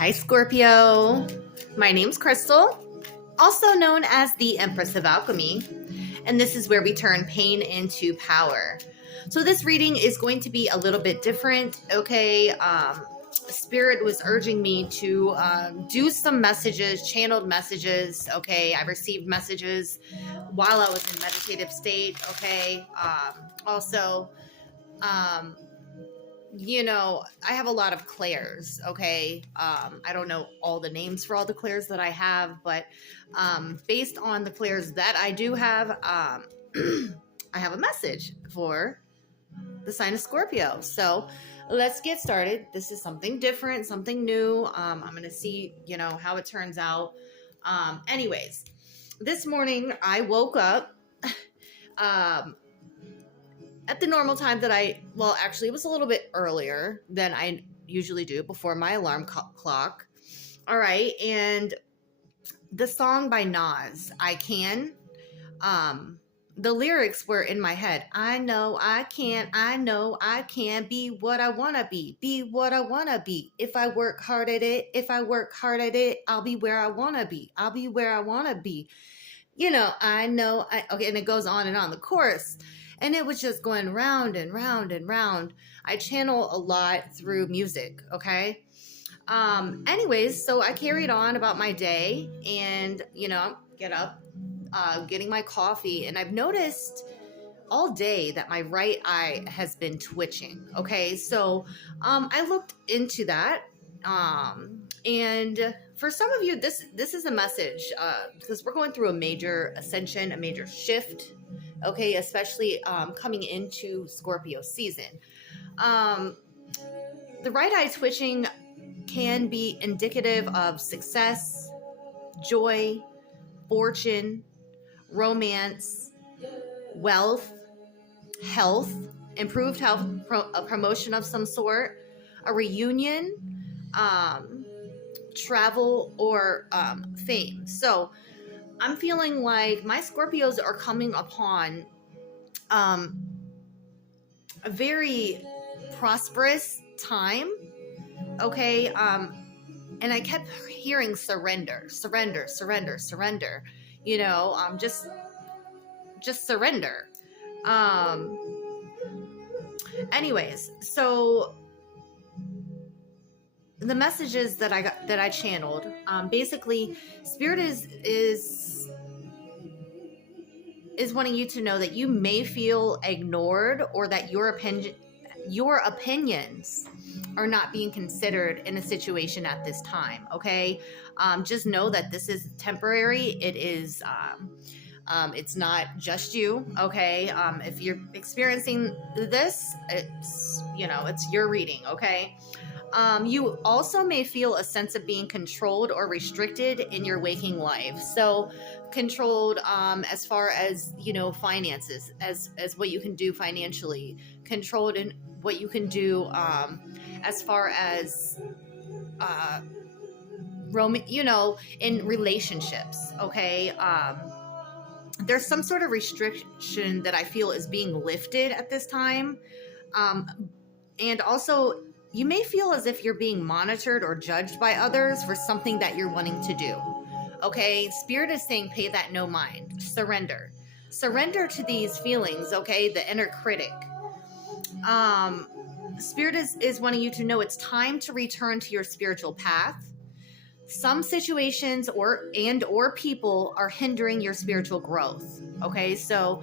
Hi, Scorpio. My name's Crystal, also known as the Empress of Alchemy, and this is where we turn pain into power. So this reading is going to be a little bit different, okay? Spirit was urging me to do some messages, channeled messages, okay? I received messages while I was in meditative state, okay? Also, I have a lot of clairs, okay? I don't know all the names for all the clairs that I have, but based on the clairs that I do have, I have a message for the sign of Scorpio. So let's get started. This is something different, something new. I'm going to see, how it turns out. Anyways, this morning I woke up at the normal time that actually it was a little bit earlier than I usually do before my alarm clock. All right. And the song by Nas, I Can, the lyrics were in my head. I know I can be what I want to be what I want to be. If I work hard at it, I'll be where I want to be. I'll be where I want to be. Okay. And it goes on and on, the chorus. And it was just going round and round and round. I channel a lot through music, okay? Anyways, so I carried on about my day and, get up, getting my coffee. And I've noticed all day that my right eye has been twitching, okay? So I looked into that. And for some of you, this is a message because we're going through a major ascension, a major shift, okay, especially coming into Scorpio season. The right eye twitching can be indicative of success, joy, fortune, romance, wealth, health, improved health, a promotion of some sort, a reunion, travel, or fame. So I'm feeling like my Scorpios are coming upon a very prosperous time, okay? And I kept hearing surrender, just surrender. Anyways, so the messages that I channeled, basically, Spirit is wanting you to know that you may feel ignored or that your opinions are not being considered in a situation at this time, okay? Just know that this is temporary. It is, it's not just you, okay? If you're experiencing this, it's your reading, okay? You also may feel a sense of being controlled or restricted in your waking life. So controlled as far as, finances, as what you can do financially, controlled in what you can do as far as in relationships, okay? There's some sort of restriction that I feel is being lifted at this time. And also, you may feel as if you're being monitored or judged by others for something that you're wanting to do. Okay, Spirit is saying pay that no mind. Surrender to these feelings, okay? The inner critic. Spirit is wanting you to know it's time to return to your spiritual path. Some situations or people are hindering your spiritual growth. Okay, so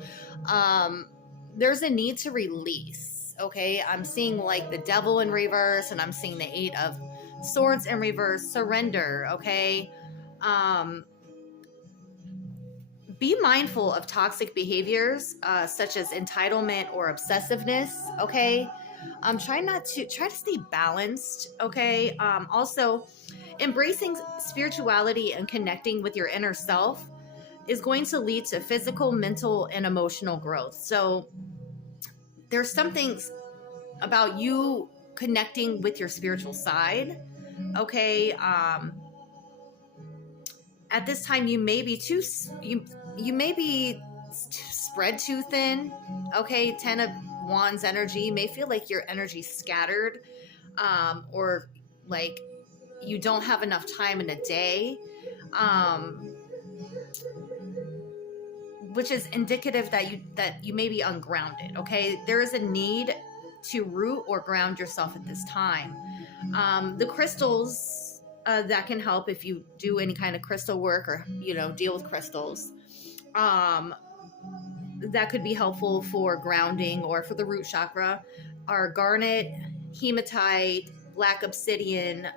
there's a need to release. Okay, I'm seeing like the Devil in reverse, and I'm seeing the 8 of Swords in reverse. Surrender, okay? Be mindful of toxic behaviors such as entitlement or obsessiveness, okay? Try to stay balanced, okay? Also, embracing spirituality and connecting with your inner self is going to lead to physical, mental, and emotional growth. So there's something about you connecting with your spiritual side, okay? At this time, you may be spread too thin, okay? 10 of Wands energy. You may feel like your energy's scattered, or like you don't have enough time in a day, which is indicative that you may be ungrounded. Okay, there is a need to root or ground yourself at this time. The crystals that can help if you do any kind of crystal work or deal with crystals. That could be helpful for grounding or for the root chakra are garnet, hematite, black obsidian,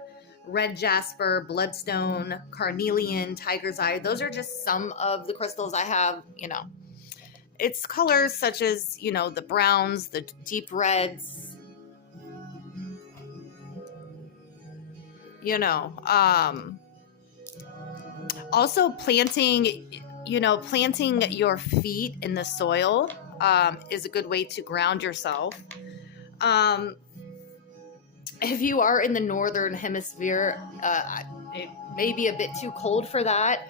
red jasper, bloodstone, carnelian, tiger's eye. Those are just some of the crystals I have. It's colors such as, the browns, the deep reds, also planting your feet in the soil is a good way to ground yourself. If you are in the northern hemisphere, it may be a bit too cold for that.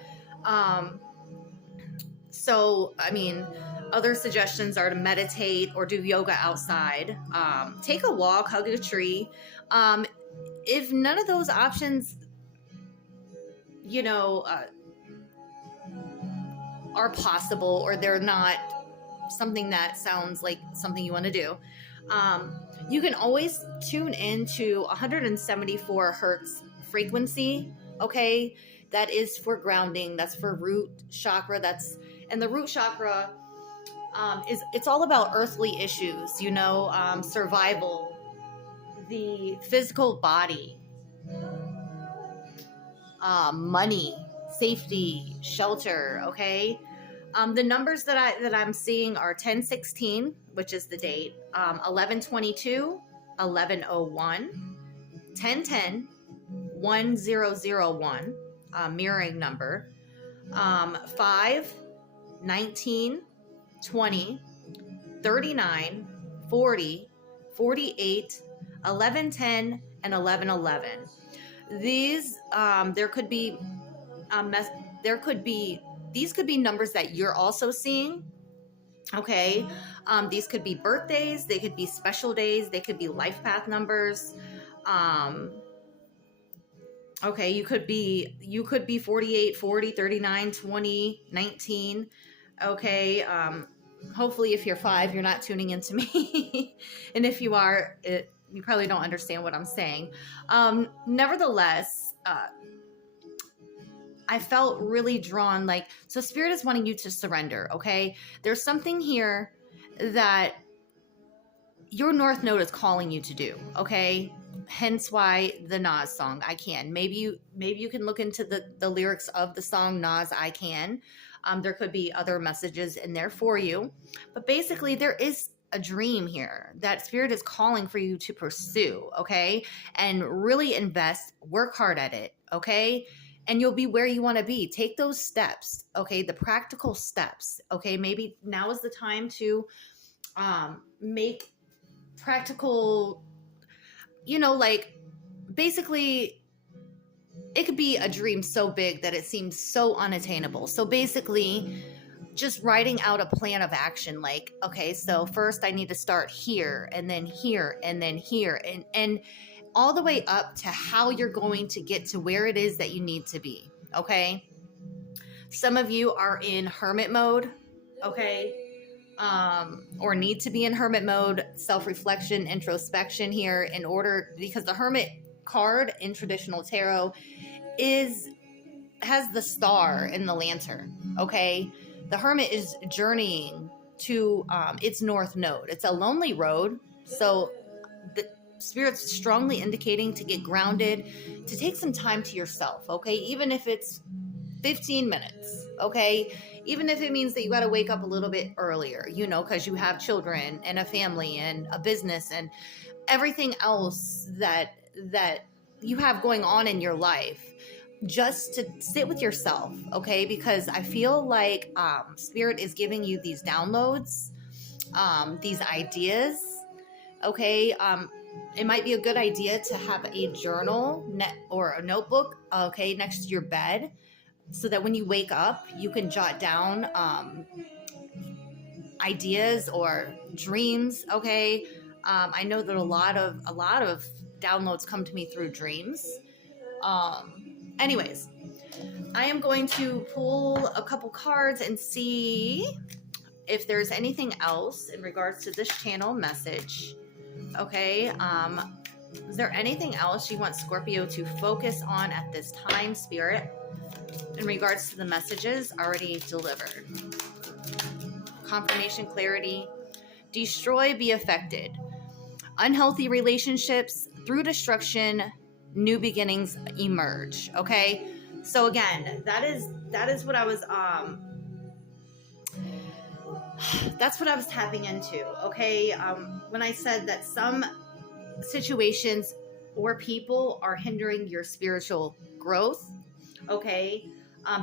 Other suggestions are to meditate or do yoga outside. Take a walk, hug a tree. If none of those options, are possible, or they're not something that sounds like something you want to do, you can always tune into 174 hertz frequency. Okay, that is for grounding. That's for root chakra. And the root chakra it's all about earthly issues. Survival, the physical body, money, safety, shelter. Okay. The numbers that I'm seeing are 1016, which is the date, 1122, 1101, 1010, 1001, mirroring number, 5, 19, 20, 39, 40, 48, 1110, and 1111. These these could be numbers that you're also seeing. Okay. These could be birthdays. They could be special days. They could be life path numbers. Okay. You could be 48, 40, 39, 20, 19. Okay. Hopefully if you're 5, you're not tuning into me. And if you are, you probably don't understand what I'm saying. Nevertheless, I felt really drawn, so Spirit is wanting you to surrender, okay? There's something here that your North Node is calling you to do, okay? Hence why the Nas song, I Can. Maybe you can look into the lyrics of the song Nas, I Can. There could be other messages in there for you. But basically, there is a dream here that Spirit is calling for you to pursue, okay? And really invest, work hard at it, okay? And you'll be where you want to be. Take those steps, okay? The practical steps, okay? Maybe now is the time to make practical, basically, it could be a dream so big that it seems so unattainable. So basically, just writing out a plan of action, okay, so first I need to start here, and then here, and then here, and all the way up to how you're going to get to where it is that you need to be, okay? Some of you are in hermit mode, okay? Or need to be in hermit mode, self-reflection, introspection here because the hermit card in traditional tarot has the star in the lantern, okay? The hermit is journeying to its North Node. It's a lonely road, so the Spirit's strongly indicating to get grounded, to take some time to yourself, okay? Even if it's 15 minutes, okay? Even if it means that you got to wake up a little bit earlier, because you have children and a family and a business and everything else that you have going on in your life, just to sit with yourself, okay? Because I feel like Spirit is giving you these downloads, these ideas, okay? It might be a good idea to have a journal or a notebook, okay, next to your bed, so that when you wake up, you can jot down ideas or dreams, okay? I know that a lot of downloads come to me through dreams. Anyways, I am going to pull a couple cards and see if there's anything else in regards to this channel message. Okay. Is there anything else you want Scorpio to focus on at this time, Spirit, in regards to the messages already delivered? Confirmation, clarity. Destroy, be affected. Unhealthy relationships, through destruction, new beginnings emerge. Okay. So again, that is what I was that's what I was tapping into. Okay. When I said that some situations or people are hindering your spiritual growth. Okay.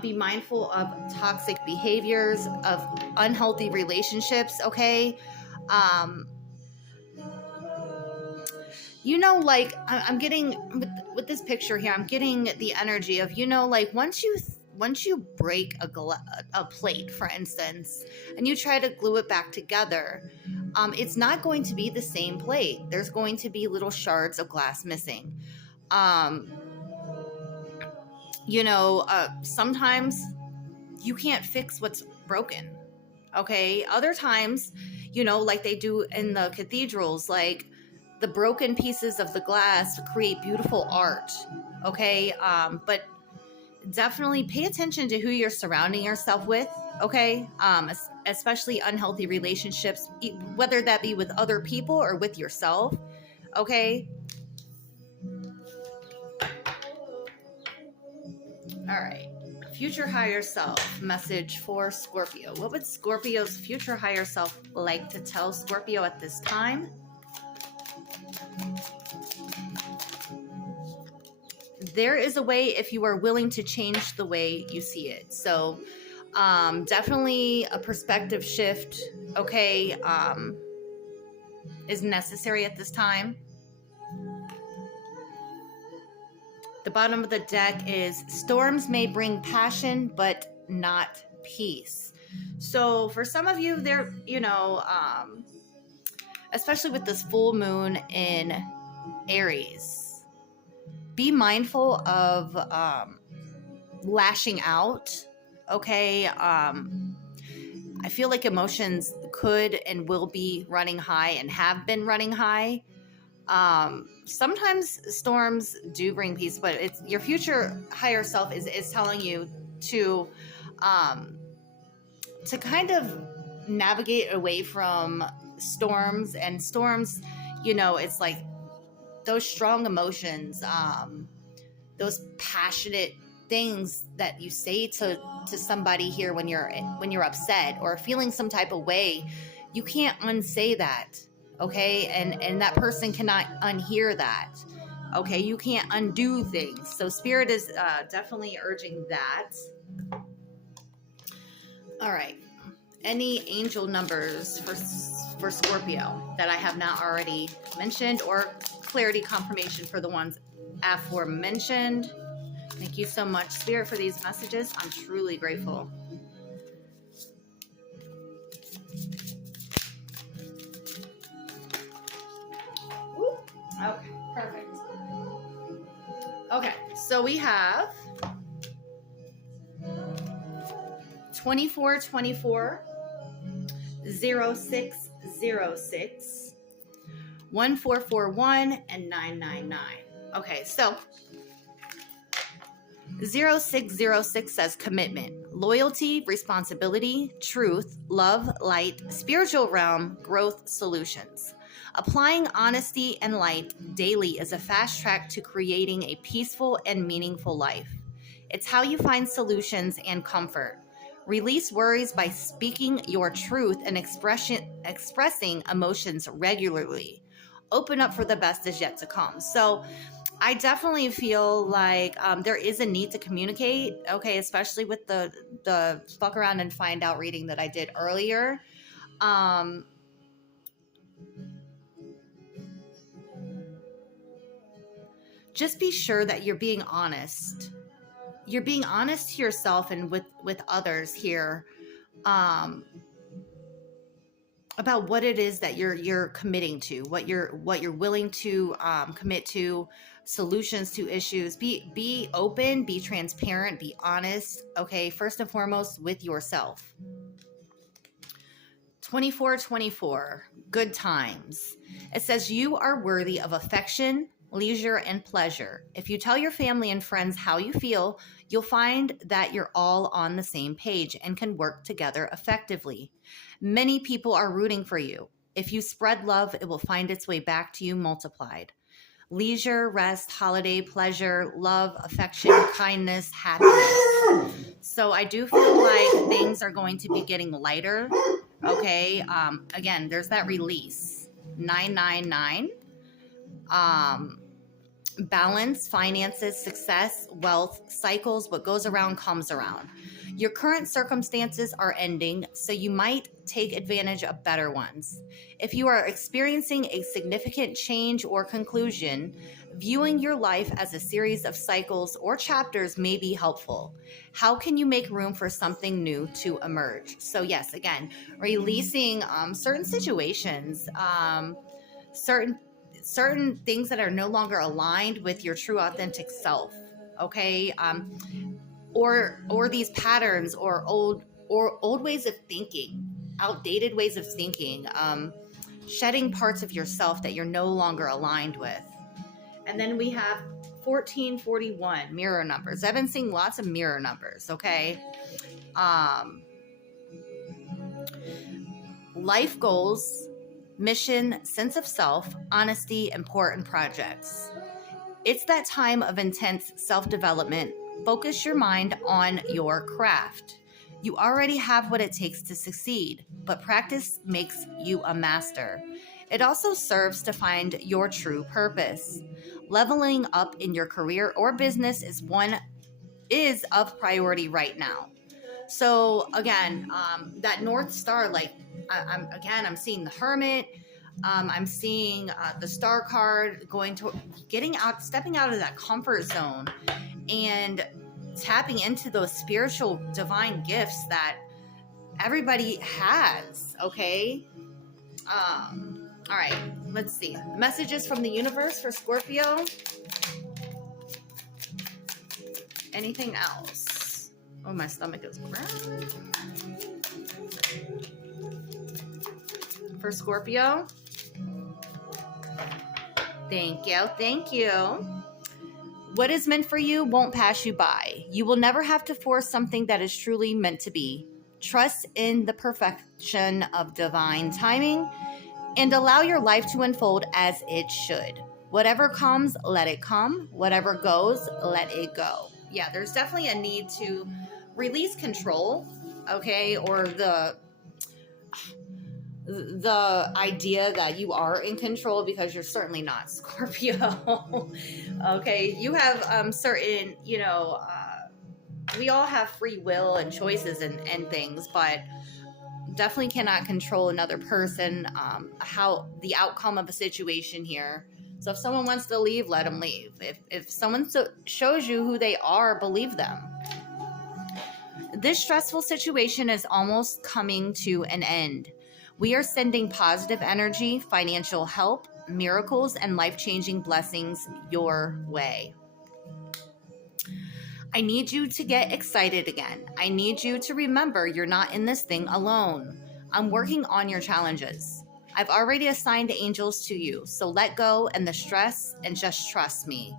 Be mindful of toxic behaviors, of unhealthy relationships. Okay. Like I'm getting with this picture here, I'm getting the energy of, like once you break a plate, for instance, and you try to glue it back together, it's not going to be the same plate. There's going to be little shards of glass missing. Sometimes you can't fix what's broken. Okay. Other times, like they do in the cathedrals, like the broken pieces of the glass create beautiful art. Okay. But definitely pay attention to who you're surrounding yourself with. Okay. Especially unhealthy relationships, whether that be with other people or with yourself. Okay. All right. Future higher self message for Scorpio. What would Scorpio's future higher self like to tell Scorpio at this time? There is a way if you are willing to change the way you see it. So definitely a perspective shift, okay, is necessary at this time. The bottom of the deck is storms may bring passion, but not peace. So for some of you there, especially with this full moon in Aries, be mindful of lashing out. Okay. I feel like emotions could and will be running high and have been running high. Sometimes storms do bring peace, but it's your future higher self is telling you to kind of navigate away from storms. And storms, it's like those strong emotions, those passionate things that you say to somebody here when you're upset or feeling some type of way. You can't unsay that. Okay. And that person cannot unhear that. Okay. You can't undo things. So Spirit is definitely urging that. All right. Any angel numbers for Scorpio that I have not already mentioned, or clarity confirmation for the ones aforementioned? Thank you so much, Spirit, for these messages. I'm truly grateful. Okay, perfect. Okay, so we have 2424, 0606, 1441, and 999. Okay, so 0606 says commitment, loyalty, responsibility, truth, love, light, spiritual realm, growth, solutions. Applying honesty and light daily is a fast track to creating a peaceful and meaningful life. It's how you find solutions and comfort. Release worries by speaking your truth and expressing emotions regularly. Open up for the best is yet to come. So I definitely feel like there is a need to communicate, okay, especially with the fuck around and find out reading that I did earlier. Just be sure that you're being honest. You're being honest to yourself and with others here about what it is that you're committing to, what you're willing to commit to. solutions to issues. Be open, be transparent, be honest, okay? First and foremost with yourself. 2424, good times. It says you are worthy of affection, leisure, and pleasure. If you tell your family and friends how you feel, you'll find that you're all on the same page and can work together effectively. Many people are rooting for you. If you spread love, it will find its way back to you multiplied. Leisure, rest, holiday, pleasure, love, affection, kindness, happiness. So I do feel like things are going to be getting lighter. Okay. Again, there's that release. 999. Balance, finances, success, wealth, cycles. What goes around comes around. Your current circumstances are ending, so you might take advantage of better ones. If you are experiencing a significant change or conclusion, viewing your life as a series of cycles or chapters may be helpful. How can you make room for something new to emerge? So yes, again, releasing certain situations, certain things that are no longer aligned with your true authentic self. Okay. Or these patterns or old ways of thinking, outdated ways of thinking, shedding parts of yourself that you're no longer aligned with. And then we have 1441, mirror numbers. I've been seeing lots of mirror numbers. Okay. Life goals, mission, sense of self, honesty, important projects. It's that time of intense self-development. Focus your mind on your craft. You already have what it takes to succeed, but practice makes you a master. It also serves to find your true purpose. Leveling up in your career or business is of priority right now. So again, that North Star, like I'm seeing the Hermit. I'm seeing the Star card stepping out of that comfort zone and tapping into those spiritual divine gifts that everybody has. Okay. All right. Let's see. Messages from the universe for Scorpio. Anything else? Oh, my stomach is growling. For Scorpio. Thank you. Thank you. What is meant for you won't pass you by. You will never have to force something that is truly meant to be. Trust in the perfection of divine timing and allow your life to unfold as it should. Whatever comes, let it come. Whatever goes, let it go. Yeah, there's definitely a need to release control, okay, or the idea that you are in control, because you're certainly not, Scorpio. Okay, you have certain, we all have free will and choices and things, but definitely cannot control another person, how the outcome of a situation here. So if someone wants to leave, let them leave. If someone shows you who they are, believe them. This stressful situation is almost coming to an end. We are sending positive energy, financial help, miracles, and life-changing blessings your way. I need you to get excited again. I need you to remember you're not in this thing alone. I'm working on your challenges. I've already assigned angels to you, so let go and the stress and just trust me.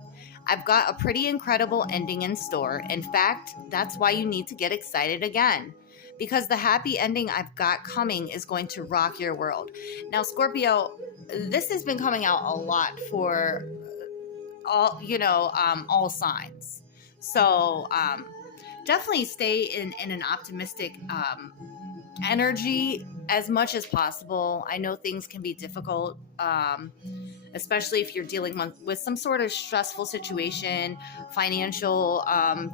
I've got a pretty incredible ending in store. In fact, that's why you need to get excited again, because the happy ending I've got coming is going to rock your world. Now, Scorpio, this has been coming out a lot for all signs. So definitely stay in an optimistic energy as much as possible. I know things can be difficult, especially if you're dealing with some sort of stressful situation, financial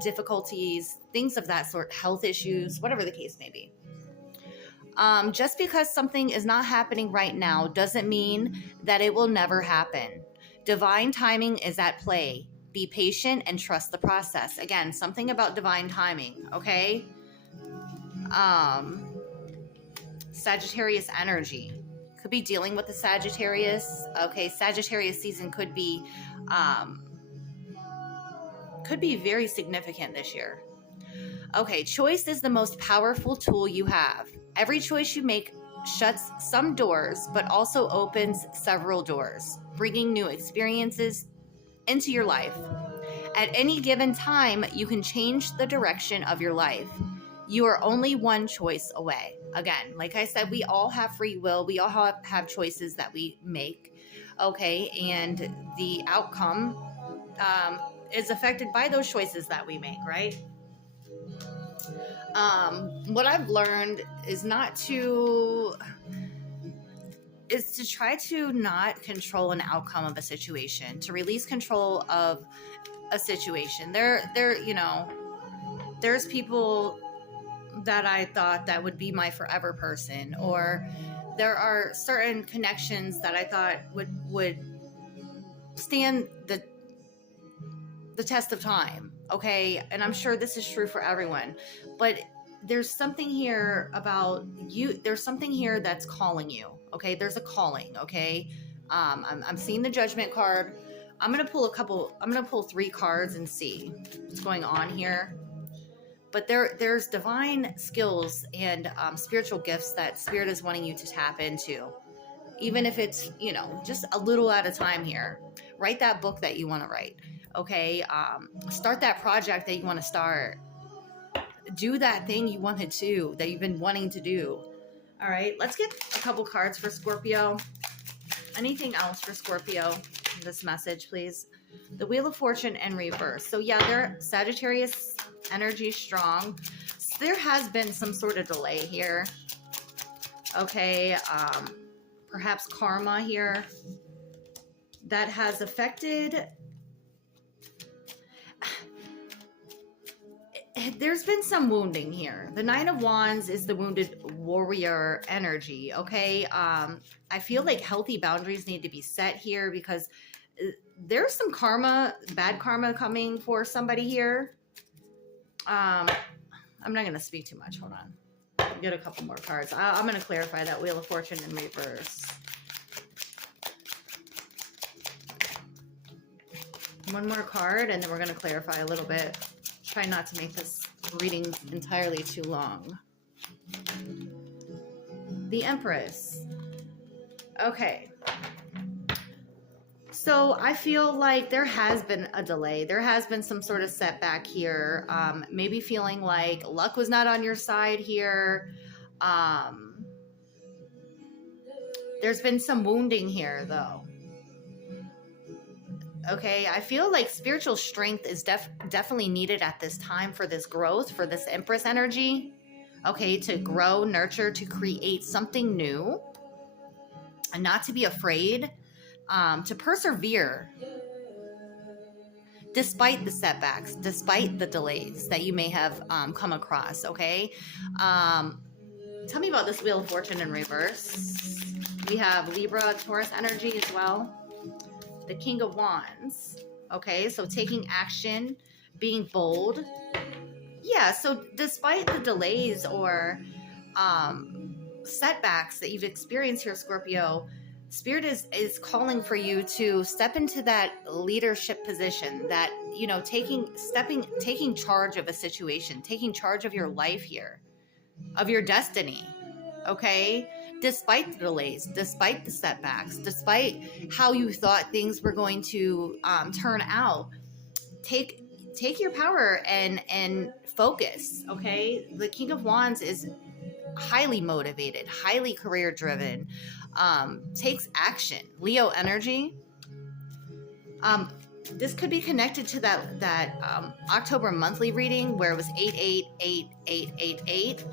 difficulties, things of that sort, health issues, whatever the case may be. Just because something is not happening right now doesn't mean that it will never happen. Divine timing is at play. Be patient and trust the process. Again, something about divine timing, okay? Sagittarius energy. Could be dealing with the Sagittarius. Okay, Sagittarius season could be could be very significant this year. Okay, choice is the most powerful tool you have. Every choice you make shuts some doors, but also opens several doors, bringing new experiences into your life. At any given time, you can change the direction of your life. You are only one choice away. Again, like I said, we all have free will. We all have choices that we make. Okay, and the outcome is affected by those choices that we make, right? What I've learned is to try to not control an outcome of a situation, to release control of a situation. There's people that I thought that would be my forever person, or there are certain connections that I thought would stand the test of time. Okay, and I'm sure this is true for everyone, but there's something here about you. There's something here that's calling you. Okay, there's a calling. Okay, I'm seeing the Judgment card. I'm gonna pull 3 cards and see what's going on here. But there's divine skills and spiritual gifts that Spirit is wanting you to tap into, even if it's just a little at a time here. Write that book that you want to write. Okay, start that project that you want to start. Do that thing you wanted to, that you've been wanting to do. All right, let's get a couple cards for Scorpio. Anything else for Scorpio? This message, please. The Wheel of Fortune in reverse. So yeah, they're Sagittarius energy strong. So there has been some sort of delay here. Okay, perhaps karma here that has affected. There's been some wounding here. The Nine of Wands is the wounded warrior energy. Okay, I feel like healthy boundaries need to be set here, because there's some karma, bad karma coming for somebody here. I'm not going to speak too much. Hold on. I'll get a couple more cards. I'm going to clarify that Wheel of Fortune in reverse. One more card, and then we're going to clarify a little bit. Try not to make this reading entirely too long. The Empress. Okay. So I feel like there has been a delay. There has been some sort of setback here. Maybe feeling like luck was not on your side here. There's been some wounding here, though. Okay, I feel like spiritual strength is definitely needed at this time for this growth, for this Empress energy. Okay, to grow, nurture, to create something new, and not to be afraid, to persevere despite the setbacks, despite the delays that you may have come across. Okay, tell me about this Wheel of Fortune in reverse. We have Libra, Taurus energy as well. The King of Wands. Okay, so taking action, being bold. Yeah, so despite the delays or setbacks that you've experienced here, Scorpio, Spirit is calling for you to step into that leadership position, that, taking charge of a situation, taking charge of your life here, of your destiny. Okay, despite the delays, despite the setbacks, despite how you thought things were going to turn out, take your power and focus. Okay, the King of Wands is highly motivated, highly career driven, takes action. Leo energy. This could be connected to that October monthly reading where it was 888888.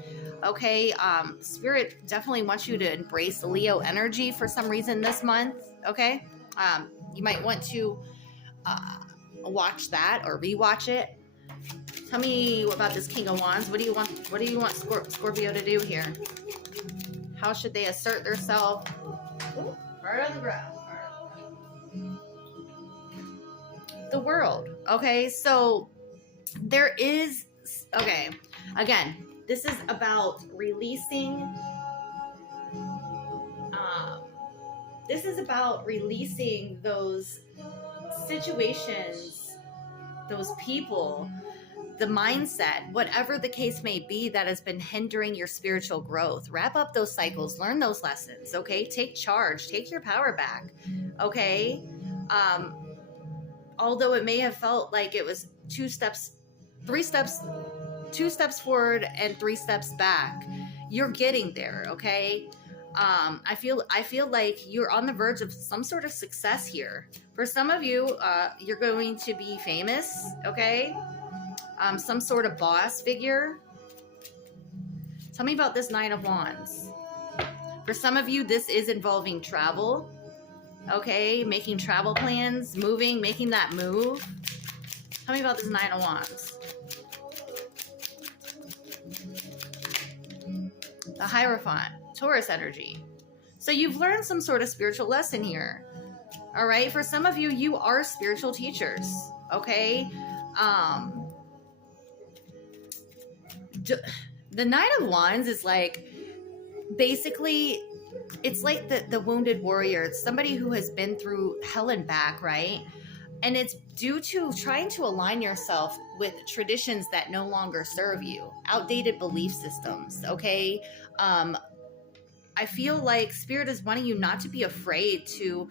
Okay, Spirit definitely wants you to embrace Leo energy for some reason this month. Okay, you might want to watch that or rewatch it. Tell me about this King of Wands. What do you want Scorpio to do here? How should they assert themselves? Right on the ground. The World. Okay, so there is. Okay, again. This is about releasing. This is about releasing those situations those people, the mindset, whatever the case may be that has been hindering your spiritual growth. Wrap up those cycles, learn those lessons, okay? Take charge, take your power back, okay? Although it may have felt like it was two steps forward and 3 steps back, you're getting there, okay? I feel like you're on the verge of some sort of success here. For some of you, you're going to be famous, okay? Some sort of boss figure. Tell me about this 9 of Wands. For some of you, this is involving travel, okay? Making travel plans, moving, making that move. Tell me about this 9 of Wands. The Hierophant, Taurus energy. So you've learned some sort of spiritual lesson here. All right? For some of you, you are spiritual teachers, okay? The 9 of Wands is like, basically, it's like the wounded warrior. It's somebody who has been through hell and back, right? And it's due to trying to align yourself with traditions that no longer serve you, outdated belief systems, okay? I feel like Spirit is wanting you not to be afraid to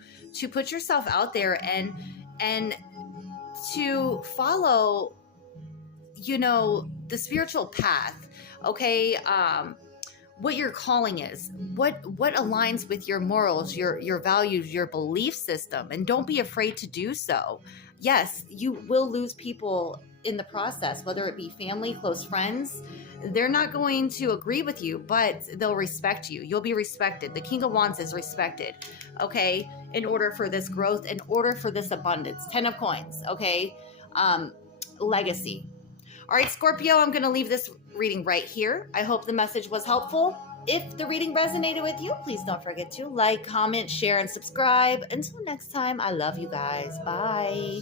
put yourself out there and to follow, you know, the spiritual path, okay? What your calling is, what aligns with your morals, your values, your belief system, and don't be afraid to do so. Yes, you will lose people in the process, whether it be family, close friends. They're not going to agree with you, but they'll respect you. You'll be respected. The King of Wands is respected, okay? In order for this growth, in order for this abundance. 10 of Coins, okay? Legacy. All right, Scorpio, I'm going to leave this reading right here. I hope the message was helpful. If the reading resonated with you, please don't forget to like, comment, share, and subscribe. Until next time, I love you guys. Bye.